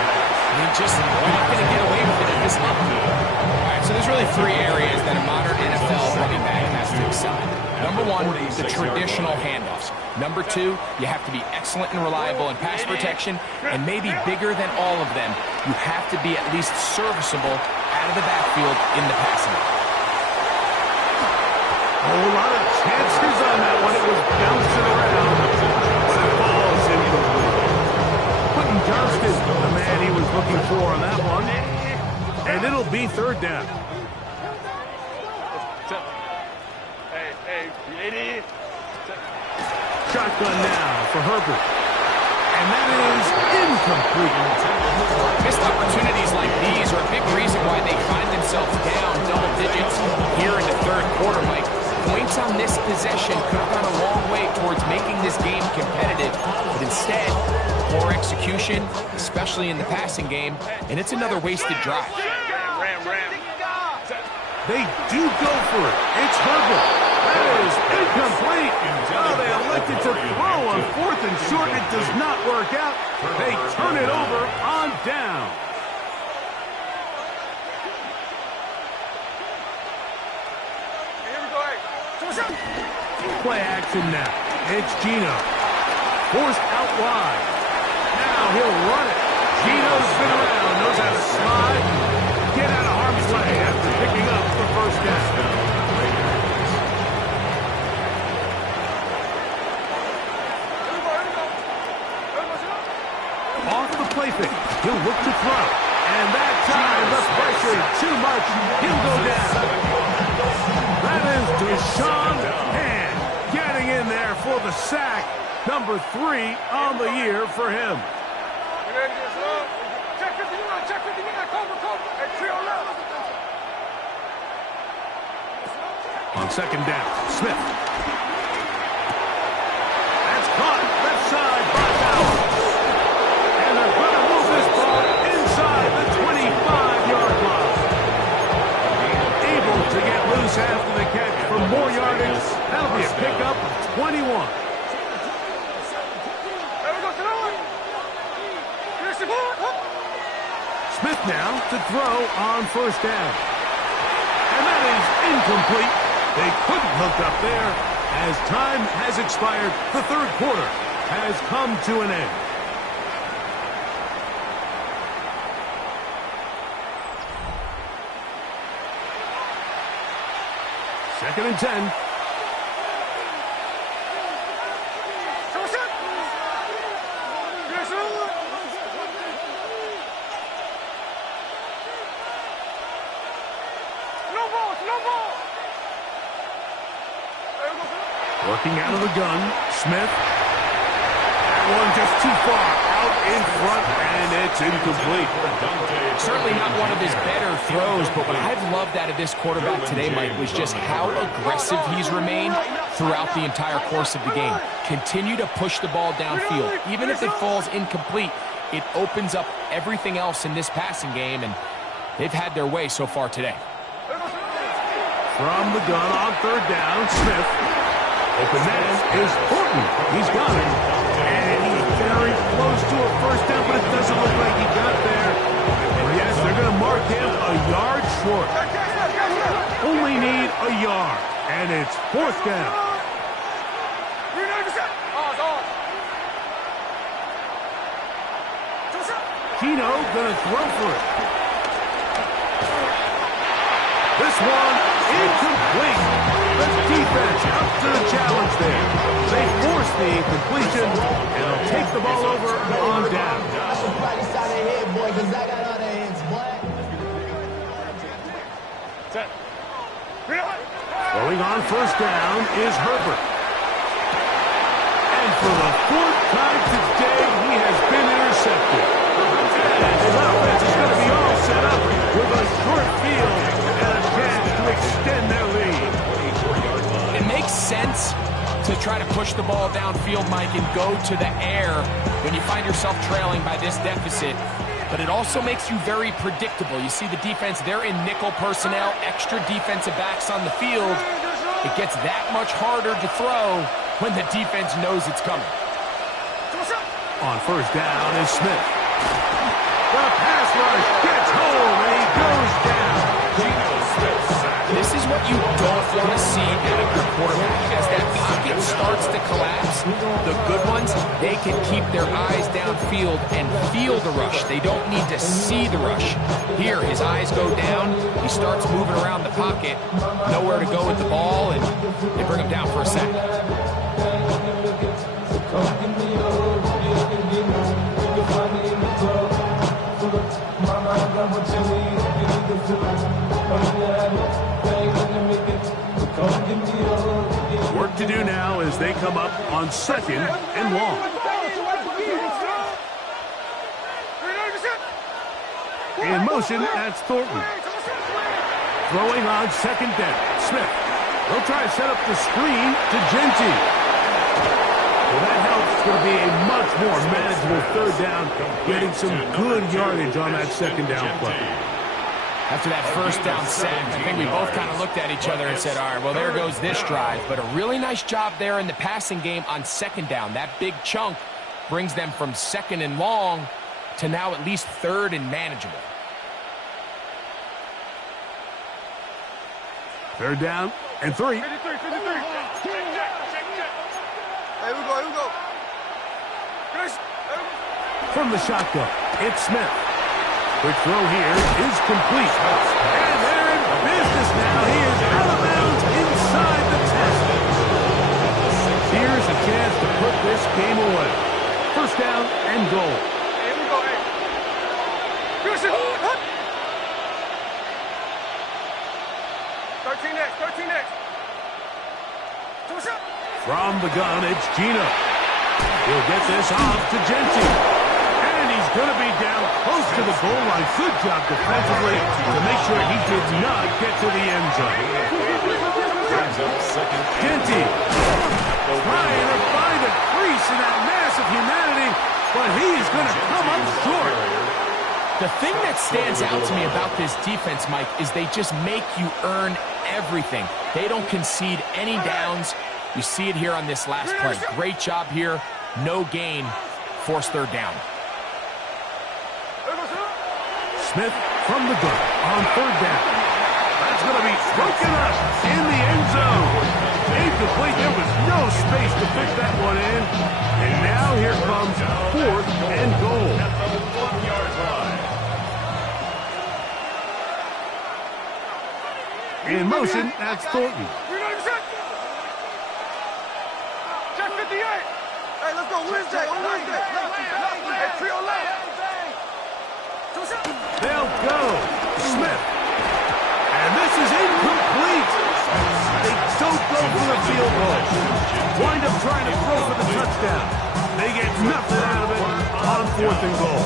You're not going to get away with it at this level. All right, so there's really three areas that a modern NFL running back has to excel in. Number one, the traditional handoffs. Number two, you have to be excellent and reliable in pass protection, and maybe bigger than all of them, you have to be at least serviceable out of the backfield in the passing game. A whole lot of chances on that one. It was bouncing around, but it falls incomplete. Quentin Johnston, the man he was looking for on that one. And it'll be third down. Hey, lady. Shotgun now for Herbert. And that is incomplete. Missed opportunities like these are a big reason why they find themselves down double digits here in the third quarter, Mike. Points on this possession could have gone a long way towards making this game competitive, but instead, poor execution, especially in the passing game, and it's another wasted drive. Ram. They do go for it. It's Herbert. That is incomplete. Oh, they elected to throw on fourth and short. It does not work out. They turn it over on down. Play action now. It's Geno. Forced out wide. Now he'll run it. Geno's been around. No knows how to slide, get out of harm's way after picking up the first down. Off the play fake, he'll look to throw. And that time, the pressure too much. He'll go down. That is Deshaun Hand getting in there for the sack. Number 3 on the year for him. On second down, Smith. That's caught. Left side by Bauer. And they're going to move this ball inside the 25-yard line. Able to get loose after the catch for more yardage. That'll be a pickup of 21. Smith now to throw on first down. And that is incomplete. They couldn't hook up there as time has expired. The third quarter has come to an end. Second and 10. Working out of the gun, Smith. That one just too far out in front, and it's incomplete. Certainly not one of his better throws, but what I've loved out of this quarterback today, Mike, was just how aggressive he's remained throughout the entire course of the game. Continue to push the ball downfield. Even if it falls incomplete, it opens up everything else in this passing game, and they've had their way so far today. From the gun on third down, Smith. Open man is Horton. He's got it. And he's very close to a first down, but it doesn't look like he got there. And yes, they're going to mark him a yard short. Only need a yard. And it's fourth down. Keno going to throw for it. This one incomplete. The defense up to the challenge there. They force the incompletion, and they'll take the ball over on down. Throwing on first down is Herbert. And for the fourth time today, he has been intercepted. And his offense is going to be all set up with a short field and a chance to extend their lead. It makes sense to try to push the ball downfield, Mike, and go to the air when you find yourself trailing by this deficit. But it also makes you very predictable. You see the defense, they're in nickel personnel, extra defensive backs on the field. It gets that much harder to throw when the defense knows it's coming. On first down is Smith. The pass rush gets home, and he goes down. This is what you don't want to see out of your quarterback. As that pocket starts to collapse, the good ones, they can keep their eyes downfield and feel the rush. They don't need to see the rush. Here, his eyes go down. He starts moving around the pocket, nowhere to go with the ball, and they bring him down for a sack. Work to do now as they come up on second and long. In motion, that's Thornton. Throwing on second down, Smith. They'll try to set up the screen to Genty. Well, that helps. It's going to be a much more manageable third down, getting some good yardage on that second down play. After that first down sack, I think we both kind of looked at each other and said, all right, well, there goes this drive. But a really nice job there in the passing game on second down. That big chunk brings them from second and long to now at least third and manageable. Third down and 3. 53. Here we go. From the shotgun, it's Smith. Quick throw here is complete. And they're in business now. He is out of bounds inside the 10. Here's a chance to put this game away. First down and goal. Here we go, hey. Pearson! 13 next, 13 next. From the gun, it's Gino. He'll get this off to Genty. And he's going to be down close to the goal line. Good job defensively to make sure he did not get to the end zone. Genty trying to find a crease in that mass of humanity, but he is going to come up short. The thing that stands out to me about this defense, Mike, is they just make you earn everything. They don't concede any downs. You see it here on this last play. Great job here. No gain. Force third down. Smith from the gun on third down. That's going to be broken up in the end zone. Incomplete. There was no space to fit that one in. And now here comes fourth and goal. In motion, that's Thornton. Check 58. Hey, let's go Wednesday. On Wednesday. Hey, trio left. They'll go. Smith. And this is incomplete. They don't go for the field goal. Wind up trying to throw for the touchdown. They get nothing out of it on fourth and goal.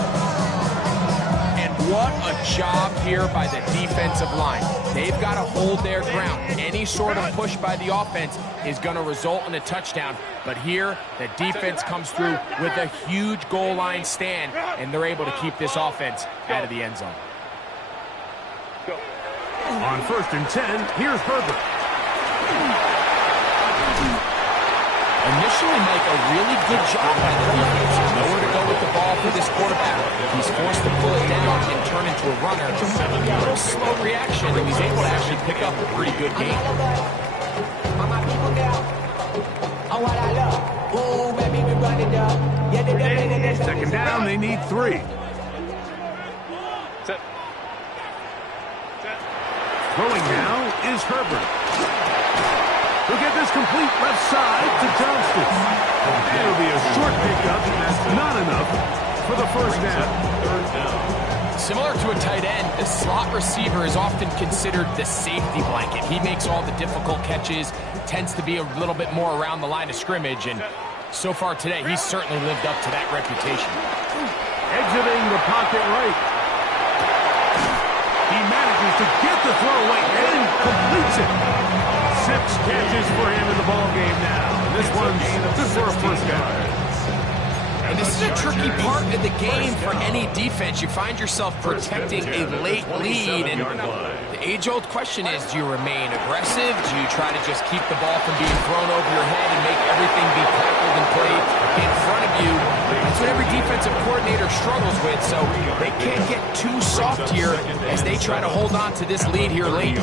And what a job here by the defensive line. They've got to hold their ground. Any sort of push by the offense is going to result in a touchdown. But here, the defense comes through with a huge goal line stand, and they're able to keep this offense out of the end zone. On first and 10, here's Herbert. Initially, Mike, a really good job by the defense. Nowhere to go with the ball for this quarterback. He's forced to pull it down and turn into a runner. A little slow reaction, and he's able to actually pick up a pretty good game. Second down, they need 3. Throwing now is Herbert. He'll get this complete left side to Johnston. It'll be a short pickup, and that's not enough for the first down. Similar to a tight end, the slot receiver is often considered the safety blanket. He makes all the difficult catches, tends to be a little bit more around the line of scrimmage, and so far today, he's certainly lived up to that reputation. Exiting the pocket right. He manages to get the throw away and completes it. 6 catches for him in the ball game now. This one's just for a first down. And this is a tricky part of the game for any defense. You find yourself protecting a late lead, and the age-old question is, do you remain aggressive? Do you try to just keep the ball from being thrown over your head and make everything be tackled and played in front of you? That's what every defensive coordinator struggles with, so they can't get too soft here as they try to hold on to this lead here late.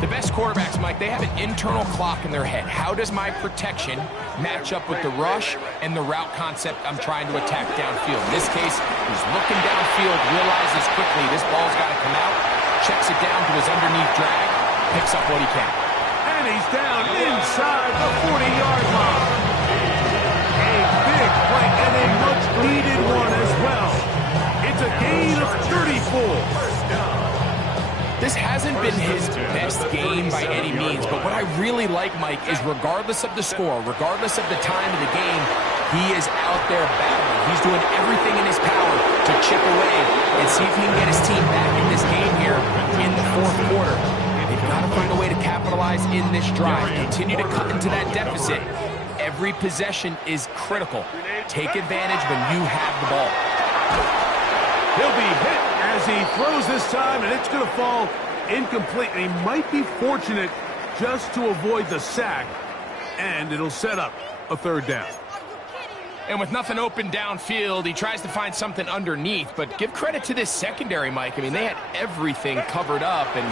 The best quarterbacks, Mike, they have an internal clock in their head. How does my protection match up with the rush and the route concept I'm trying to attack downfield? In this case, he's looking downfield, realizes quickly this ball's got to come out, checks it down to his underneath drag, picks up what he can. And he's down inside the 40-yard line. A big play and a much-needed one as well. It's a gain of 34. This hasn't been his best game by any means, but what I really like, Mike, is regardless of the score, regardless of the time of the game, he is out there battling. He's doing everything in his power to chip away and see if he can get his team back in this game here in the fourth quarter. They've got to find a way to capitalize in this drive, continue to cut into that deficit. Every possession is critical. Take advantage when you have the ball. He'll be hit as he throws this time, and it's going to fall incomplete. And he might be fortunate just to avoid the sack, and it'll set up a third down. And with nothing open downfield, he tries to find something underneath. But give credit to this secondary, Mike. I mean, they had everything covered up, and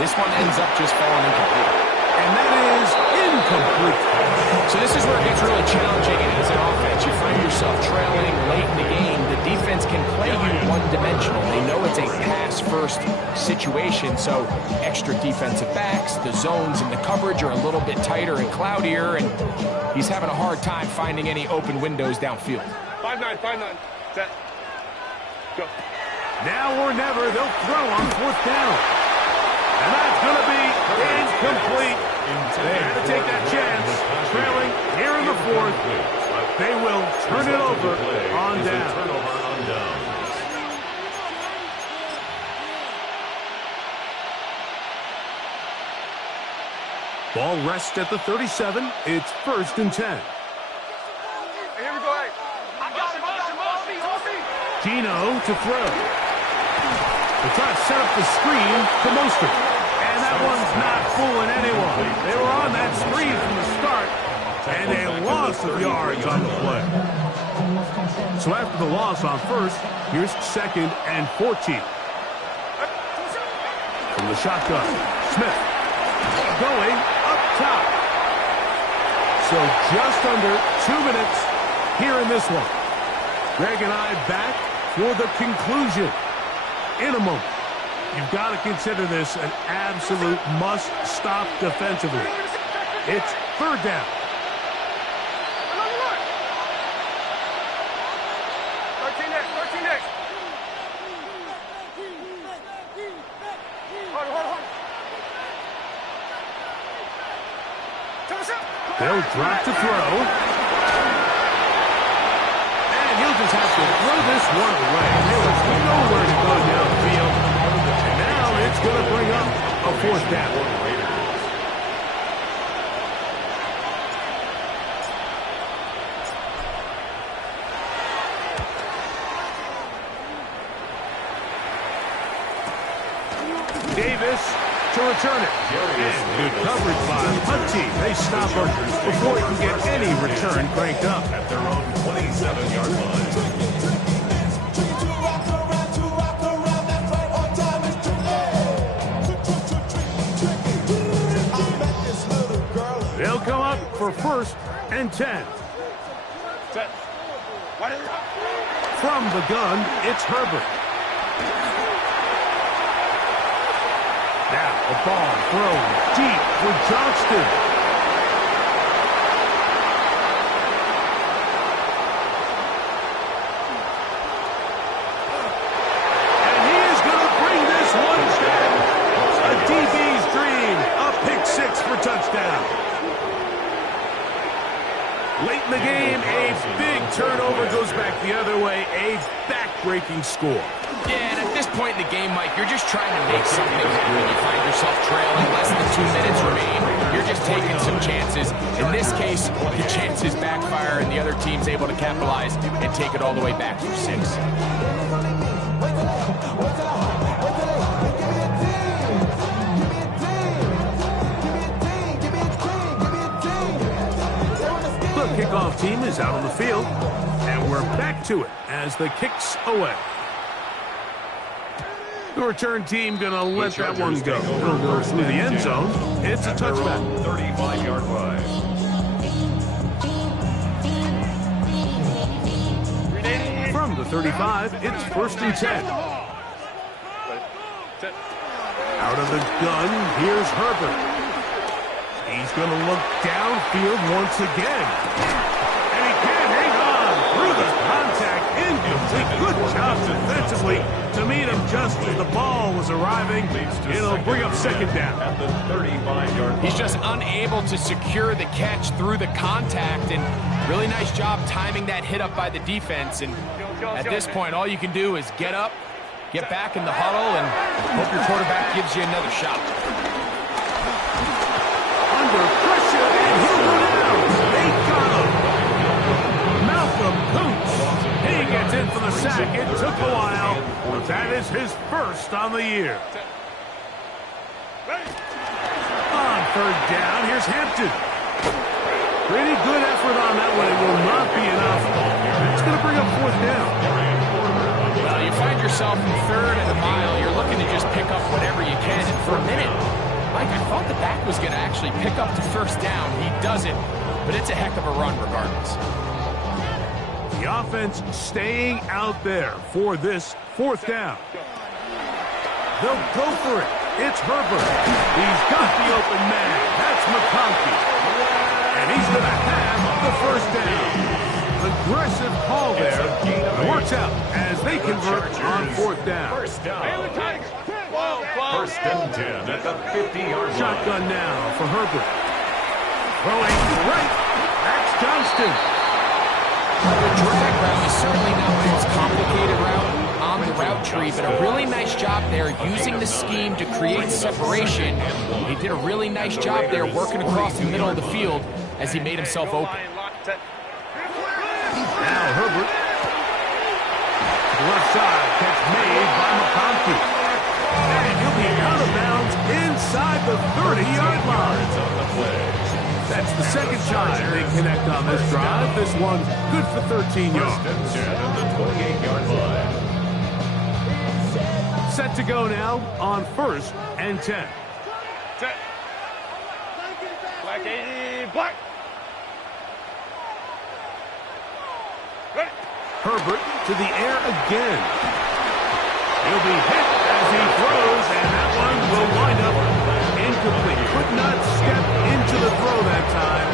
this one ends up just falling incomplete. And that is incomplete. So this is where it gets really challenging as an offense. You find yourself trailing late in the game. The defense can play you one-dimensional. They know it's a pass-first situation, so extra defensive backs, the zones and the coverage are a little bit tighter and cloudier, and he's having a hard time finding any open windows downfield. 5-9, 5-9. Set. Go. Now or never, they'll throw on 4th down. And that's going to be incomplete. They had to take that chance. Trailing here in the 4th. They will turn it over on down. Ball rests at the 37. It's 1st and 10. Hey, here we go. Hey. I got him. Gino to throw. They try to set up the screen to Mostert. And that one's not fooling anyone. They were on that screen from the start, and a loss of yards on the play. So after the loss on 1st, here's 2nd and 14. From the shotgun, Smith going up top. So just under 2 minutes here in this one. Greg and I back for the conclusion in a moment. You've got to consider this an absolute must-stop defensively. It's 3rd down. 13 next. Hold. They'll drop to throw. And he'll just have to throw this one away. There was nowhere to go downfield. And now it's going to bring up a 4th down. Davis to return it. And good coverage by Hunt team. They stop him before he can get any return cranked up. At their own 27-yard line. They'll come up for 1st and 10. Set. From the gun, it's Herbert. Now the ball thrown deep for Johnston. And he is going to bring this one down. A DB's dream. A pick 6 for touchdown. Late in the game, a big turnover goes back the other way. A back-breaking score. Yeah, and at this point in the game, Mike, you're just trying to make something happen. You find yourself trailing, less than 2 minutes remain. You're just taking some chances. In this case, the chances backfire, and the other team's able to capitalize and take it all the way back for 6. The kickoff team is out on the field, and we're back to it as the kick's away. The return team going to let that one go. It'll go through the end zone. It's a touchback. 35-yard line. From the 35, it's 1st and 10. Out of the gun, here's Herbert. He's going to look downfield once again. And he can't hang on through the contact. Incomplete. Good job defensively to meet him just as the ball was arriving. It'll bring up 2nd down. At the 35-yard line. He's just unable to secure the catch through the contact, and really nice job timing that hit up by the defense. And at this point, all you can do is get up, get back in the huddle, and hope your quarterback gives you another shot. Under pressure, and he'll go down. They got him. Malcolm Koonce. He gets in for the sack. It took a while, but that is his 1st on the year. On 3rd down, here's Hampton. Pretty good effort on that one. It will not be enough. It's going to bring up 4th down. Well, you find yourself in 3rd and a mile. You're looking to just pick up whatever you can. And for a minute, Mike, I thought the back was going to actually pick up the 1st down. He doesn't. but it's a heck of a run regardless. The offense staying out there for this fourth down. They'll go for it. It's Herbert. He's got the open man. That's McConkey. And he's going to have the first down. Aggressive call there. Works out as they convert on fourth down. First down. First and 10 at the 50-yard line. Shotgun now for Herbert. Throwing right. That's Johnston. The drag route is certainly not the most complicated route on the route tree, but a really nice job there using the scheme to create separation. He did a really nice job there working across the middle of the field as he made himself open. Now Herbert. Left side, catch made by McConkey. And he'll be out of bounds inside the 30-yard line. That's the second time they connect on this drive. This one's good for 13 yards. Set to go now on first and 10. Set. Black 80, black. Ready. Herbert to the air again. He'll be hit as he throws, and that one will wind up incomplete. Could not step into the throw that time.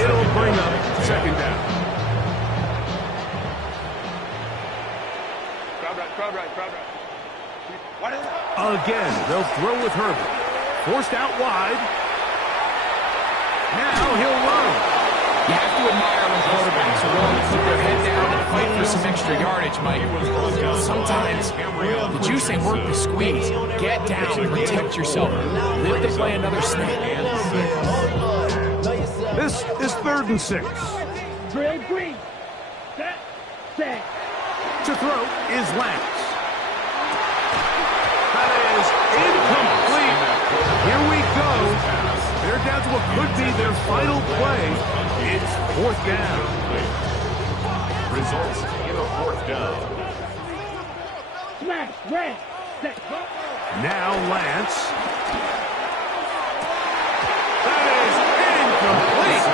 It'll bring up second down. Crowd right. Again, they'll throw with Herbert. Forced out wide. Now he'll run. You have to admire when quarterbacks are willing to put their head down and fight for some extra yardage, Mike. Sometimes the juice ain't worth the squeeze. Get down, protect yourself. Live to play another snap. This is 3rd and 6. Green. Set. To throw is Lance. That is incomplete. Here we go. They're down to what could be their final play. It's 4th down. Results in a 4th down. Smash. Red. Set. Now Lance. That is incomplete.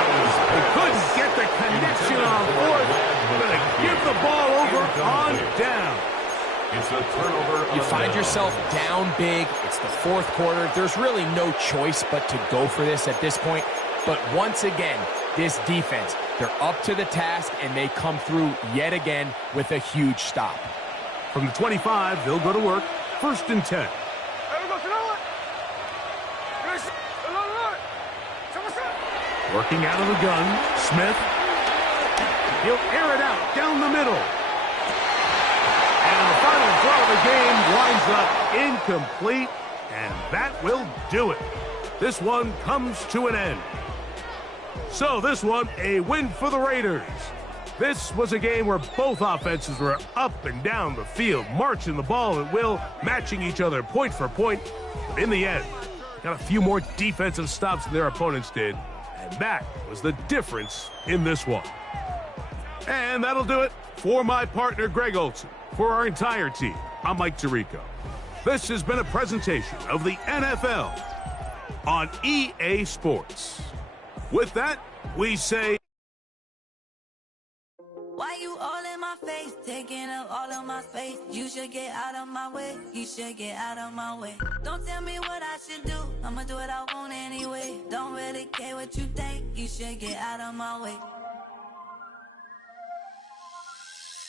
They couldn't get the connection on 4th. Gonna give the ball over on down. It's a turnover. You find yourself down big. It's the 4th quarter. There's really no choice but to go for this at this point. But once again, this defense, they're up to the task, and they come through yet again with a huge stop. From the 25, they'll go to work. 1st and 10. Working out of the gun, Smith. He'll air it out down the middle. And the final throw of the game winds up incomplete, and that will do it. This one comes to an end. So this one, a win for the Raiders. This was a game where both offenses were up and down the field, marching the ball at will, matching each other point for point. But in the end, got a few more defensive stops than their opponents did, and that was the difference in this one. And that'll do it for my partner, Greg Olson. For our entire team, I'm Mike Tirico. This has been a presentation of the NFL on EA Sports. With that, we say... Why you all in my face, taking up all of my space? You should get out of my way, you should get out of my way. Don't tell me what I should do, I'ma do what I want anyway. Don't really care what you think, you should get out of my way.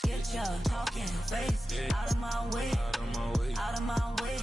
Get your talking face out of my way, out of my way.